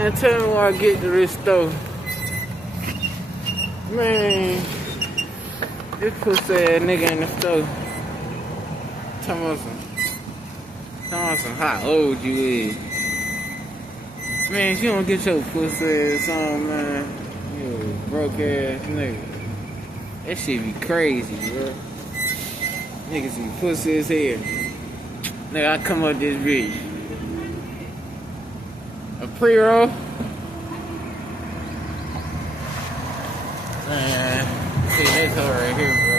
Man, tell me where I get to this store. Man, this pussy ass nigga in the store. Tell me how old you is. Man, if you don't get your pussy ass on, man, you a broke ass nigga. That shit be crazy, bro. Niggas be pussy as hell. Nigga, I come up this bitch. A pre-roll? Man, see this hoe right here, bro.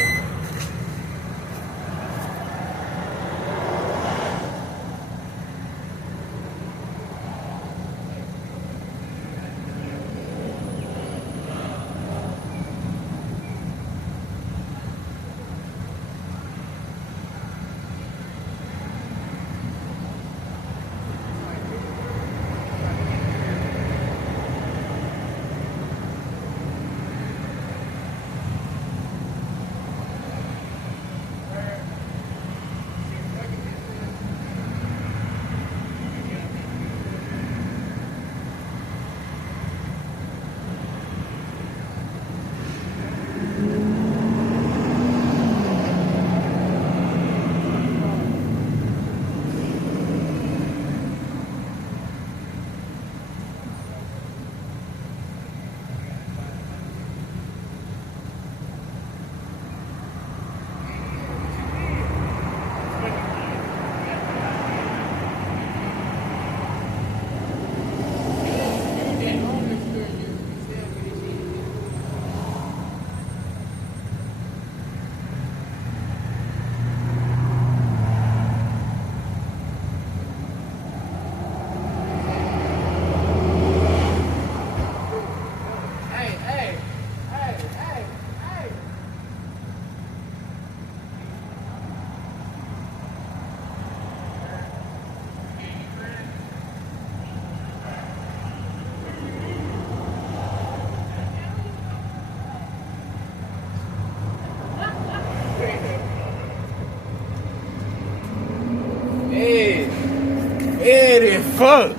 Fuck!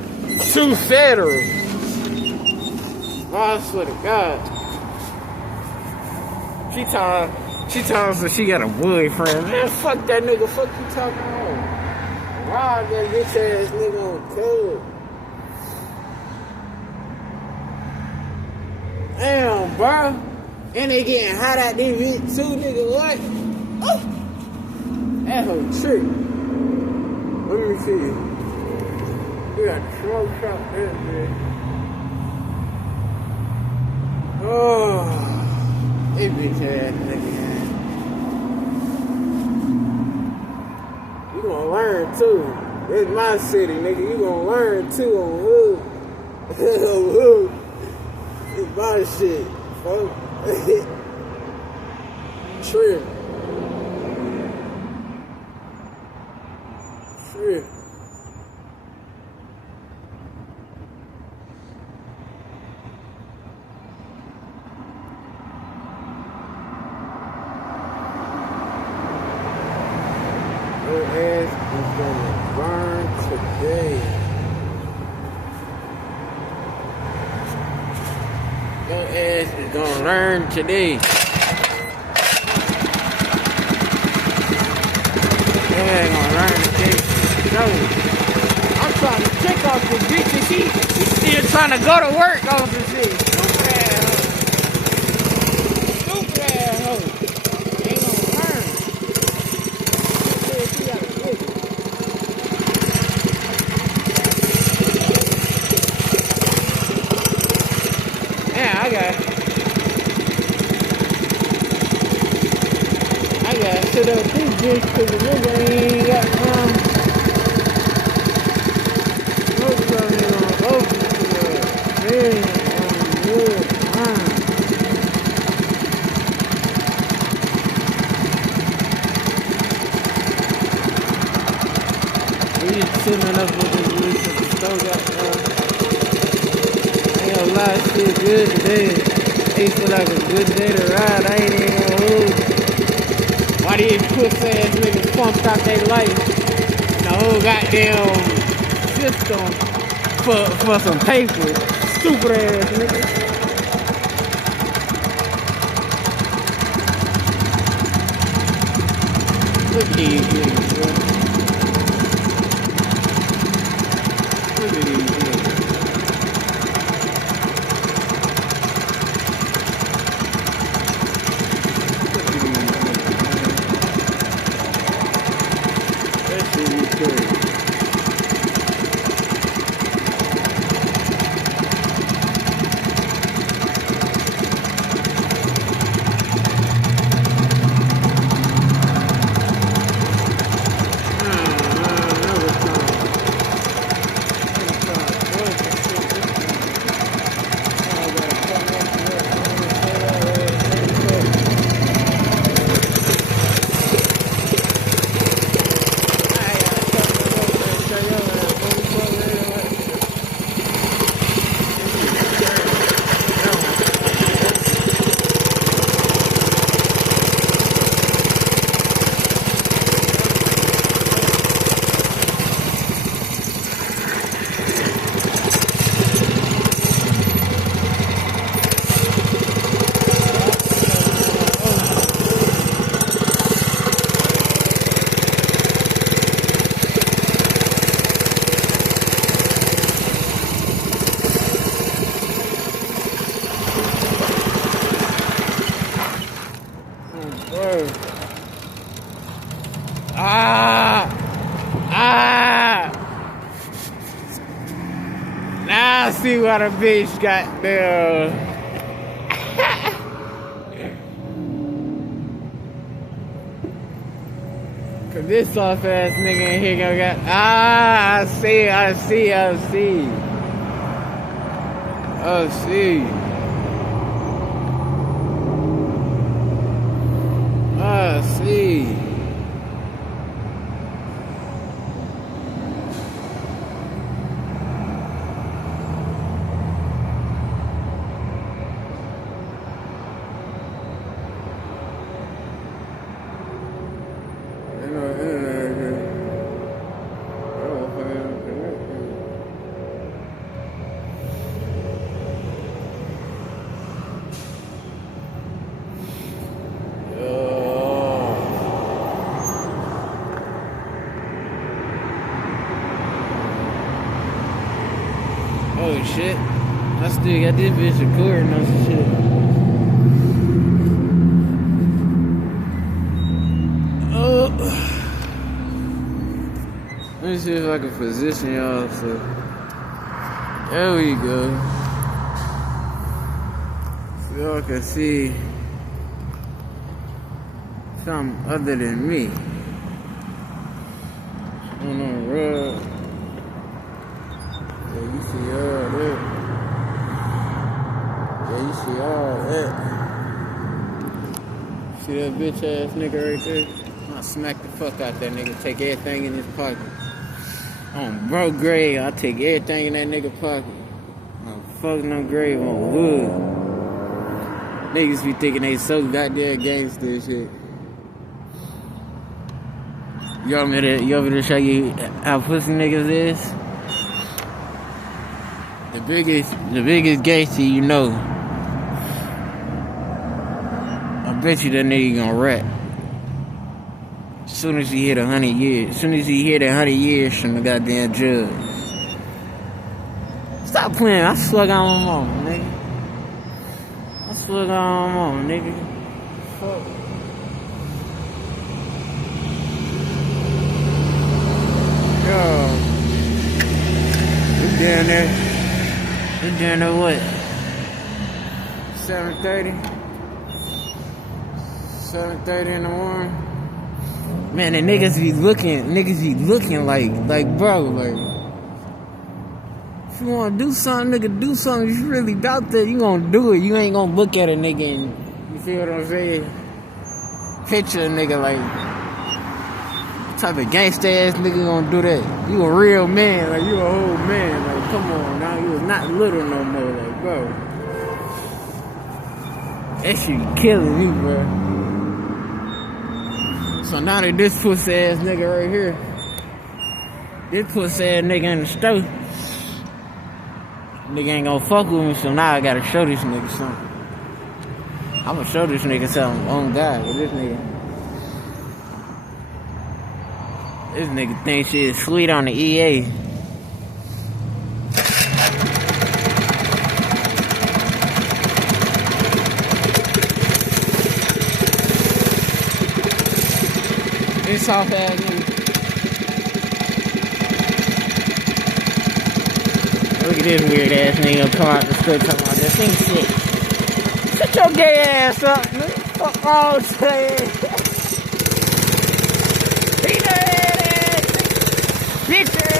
Two federal. Oh, I swear to God. She told us she got a boyfriend. Man, fuck that nigga. Fuck you talking about. Rob that bitch ass nigga on club. Damn, bro. And they getting hot out this bitch too, nigga. What? Oh. That whole trick. Let me see. We got the smoke shop there, man. Oh, this bitch ass nigga. You gonna learn too. This my city, nigga. You gonna learn too on hood. On hood. It's my shit, folks. Trip. Trip. Your ass is gonna burn today. Your ass is gonna learn today. Your ass gonna learn today. No, I'm trying to check off this bitch and she's still trying to go to work on this shit. Stupid ass hoe. Stupid ass hoe. Ain't gonna learn. She got a bitch. Yeah, I got sit up this bitch cause the nigga ain't got no trouble on open to the bed on good We just chilling up with this bitch at the store got ain't gonna lie, shit good today. It feel like a good day to ride. I ain't even gonna hold. Why these pussy ass niggas pumped out their life? The whole goddamn system for some paper. Stupid ass nigga. Look at these niggas, bro. Look at these niggas. Look at these niggas, man. That shit be crazy. Now I see why the bitch got the. Cause this soft ass nigga in here gonna got. I see. I see. Oh shit. I still got this bitch recording on some shit. Oh. Let me see if I can position y'all so. There we go. So y'all can see something other than me. On the road. Yeah, you see all that. Yeah, you see all that. See that bitch ass nigga right there? I'll smack the fuck out that nigga. Take everything in his pocket. On bro grave, I'll take everything in that nigga pocket. I'm fucking no grave on wood. Niggas be thinking they so goddamn gangster and shit. You want me to show you how pussy niggas is? The biggest gangster you know. I bet you that nigga gonna rap. As soon as he hit 100 years. As soon as he hit 100 years from the goddamn judge. Stop playing. I slug on my mama, nigga. I slug on my mama, nigga. Fuck. Yo. We down there. We down there what? 7:30? 7:30 in the morning? Man, the niggas be looking like bro, like if you wanna do something, nigga, do something. If you really about that, you gonna do it. You ain't gonna look at a nigga and, you feel what I'm saying? Picture a nigga like, what type of gangsta ass nigga gonna do that? You a real man, like you a whole man, like come on now, you was not little no more, like bro. That shit killing me, bro. So now that this pussy ass nigga right here, this pussy ass nigga in the store, Nigga ain't gonna fuck with me, so now I gotta show this nigga something. I'ma show this nigga something on God with this nigga. This nigga thinks shit is sweet on the EA. This soft ass nigga. Look at this weird ass nigga come out the store talking about this thing shit. Shut your gay ass up, nigga. Fuck all say. Beat that ass, bitch ass.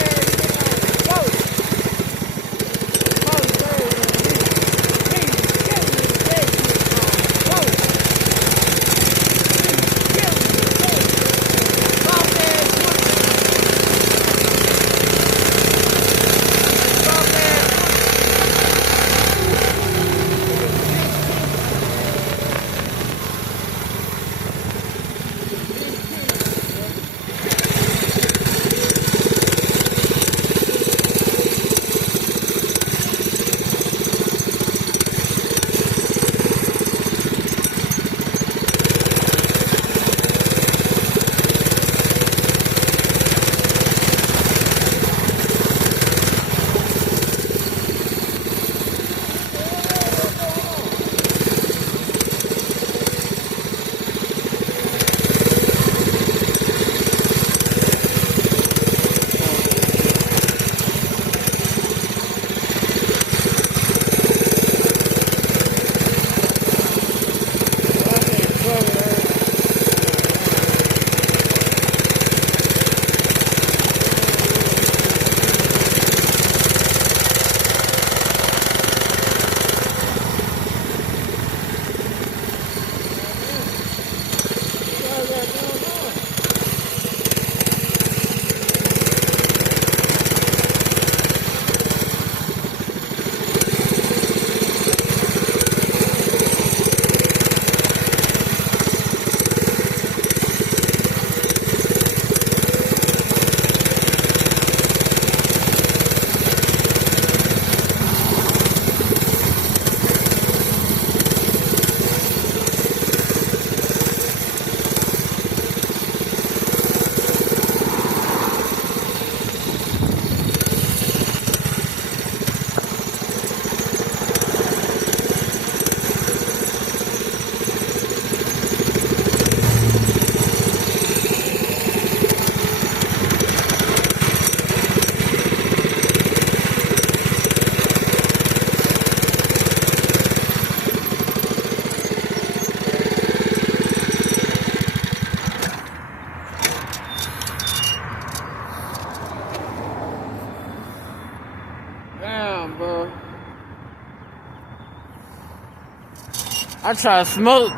I try to smoke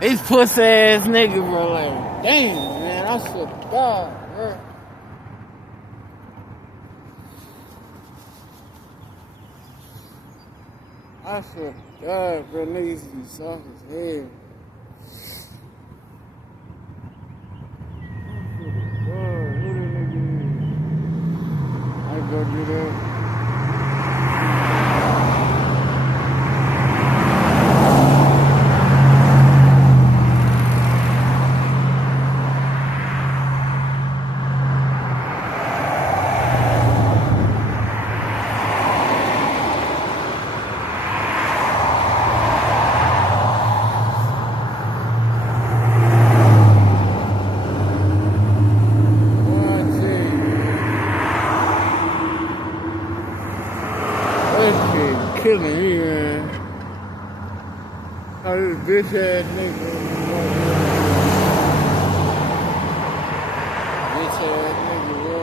these pussy ass niggas, bro. Like, damn, man, I swear to God, bro. I swear to God, bro, niggas be soft as hell. I go do that. Killing me, man. How this bitch ass nigga. Bitch ass nigga, bro.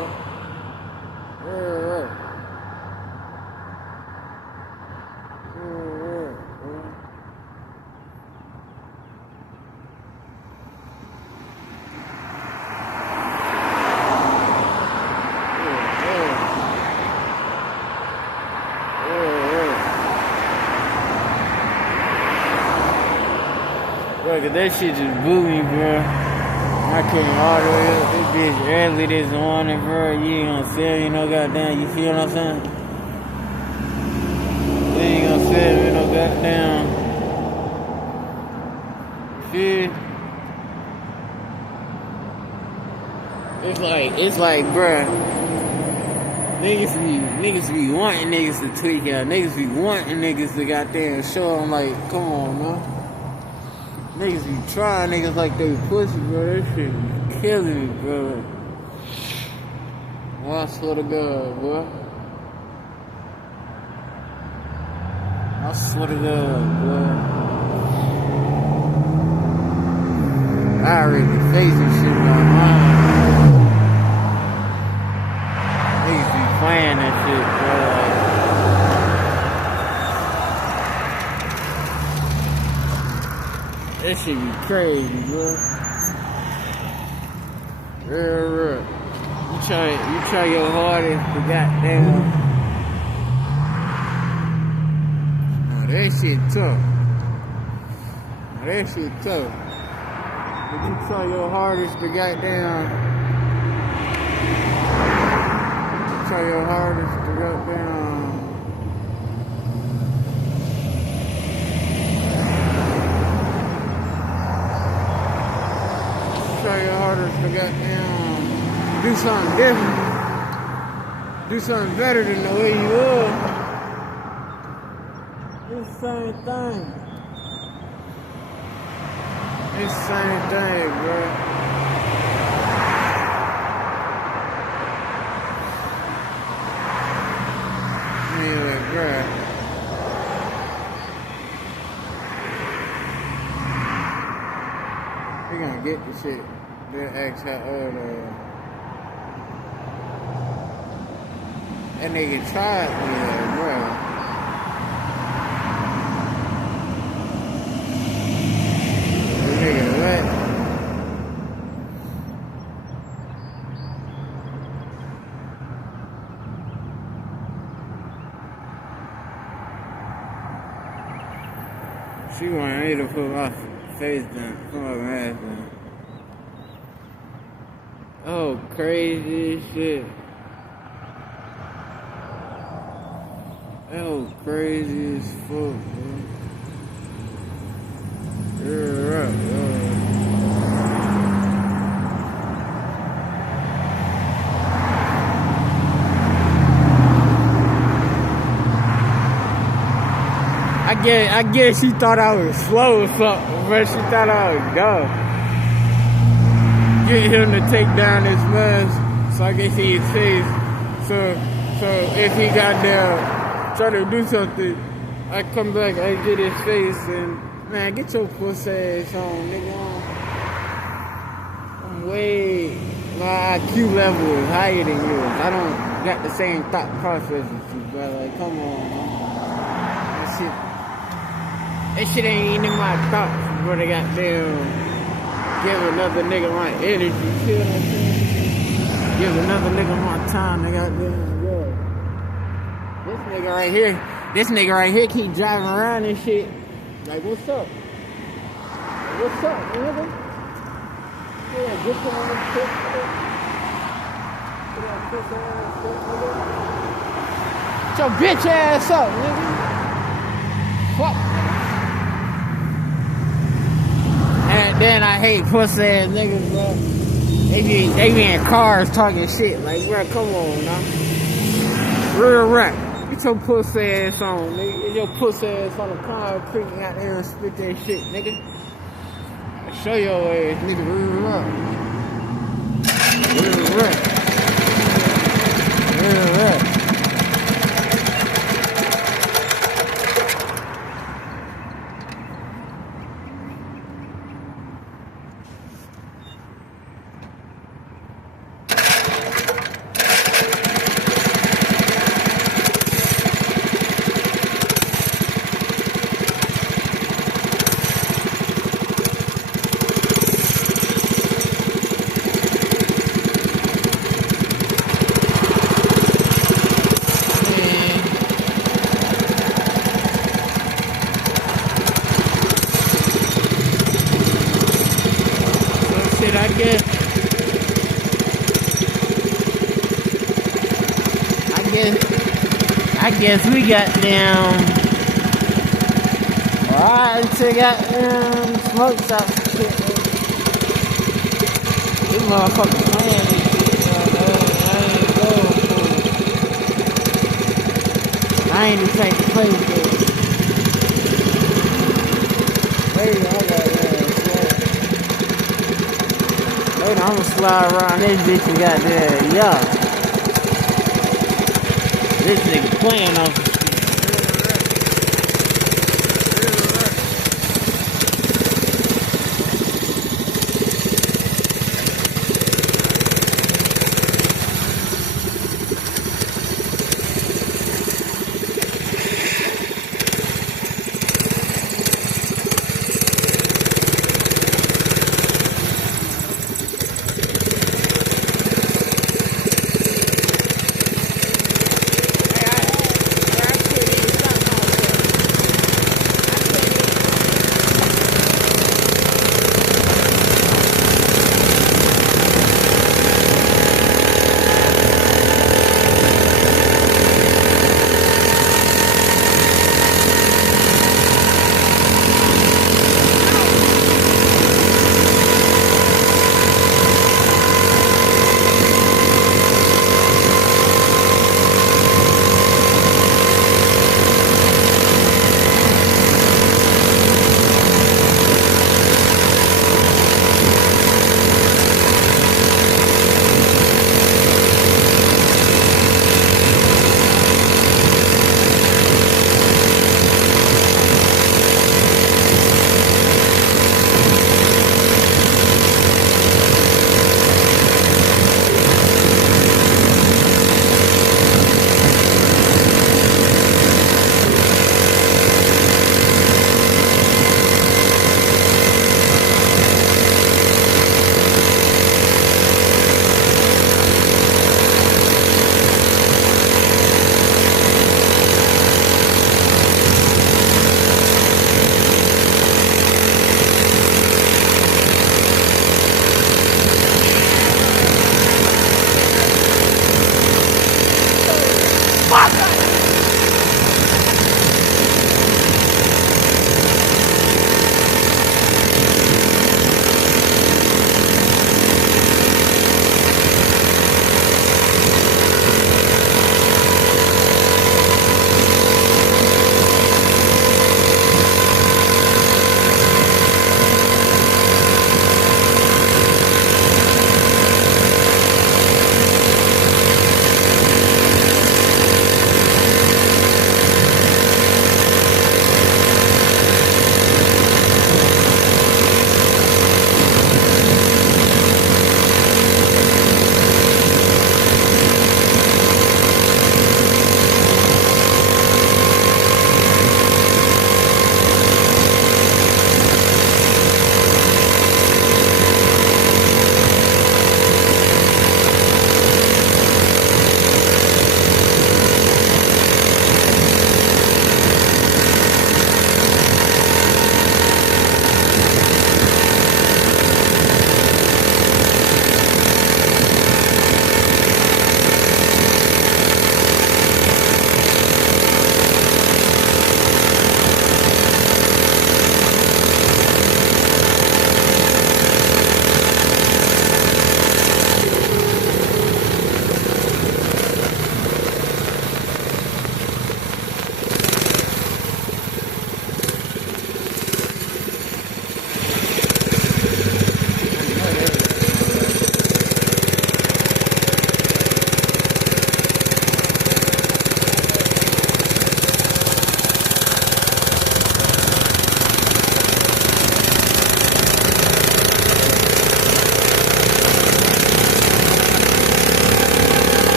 Look, that shit just blew me, bro. I came all the way up this bitch early this morning, bro. You ain't gonna sell, you know, goddamn, you feel what I'm saying? ain't gonna sell me no goddamn shit. It's like, bruh, niggas be wanting niggas to tweak out. Niggas be wanting niggas to goddamn show them like, come on, man. Niggas be trying niggas like they pussy, bro. That shit be killing me, bro. Well, I swear to God, boy. I swear to God, boy. I already facing shit in my mind. Niggas be playing that shit, bro. That shit be crazy, bro. Real. You try your hardest to goddamn. Oh, that shit tough. That shit tough. But you try your hardest to goddamn. Try your hardest to goddamn. Try your hardest to goddamn do something different. Do something better than the way you were. It's the same thing. It's the same thing, bro. Anyway, bro. We gonna get the shit. They'll ask how old that nigga tried me, bro. That nigga what? She wanted me to put my face down, put my mask down. Oh, crazy shit. Oh, crazy as fuck, bro. You're right, bro. I guess she thought I was slow or something, but she thought I was dumb. Get him to take down his mask so I can see his face. So if he got there try to do something, I come back, I get his face, and man, get your pussy ass on, nigga. I'm way, my IQ level is higher than yours. I don't got the same thought process as you, bro. Like, come on, man. That shit ain't even in my thoughts, bro. They got them. Give another nigga my energy, you feel what I'm saying? Give another nigga my time, they got them, yeah. This nigga right here keep driving around and shit. Like, what's up? What's up, nigga? Yeah, get some on this shit, nigga. Get that pussy ass up, nigga. Get your bitch ass up, nigga. Fuck. And then I hate pussy ass niggas, bro. They be in cars talking shit. Like, bro, come on, now. Real rap. Get your pussy ass on, nigga. Get your pussy ass on the concrete and out there and spit that shit, nigga. I'll show your ass, nigga. Real rap. Real rap. Real rap. I guess we got down Alright, until got smokes out some shit. This motherfucker playing this shit, bro. I ain't going for it. I ain't the type to play with it. Later, I got later, I'ma slide around this bitch and goddamn, yeah. This nigga playing on some shit.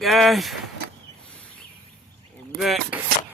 Guys.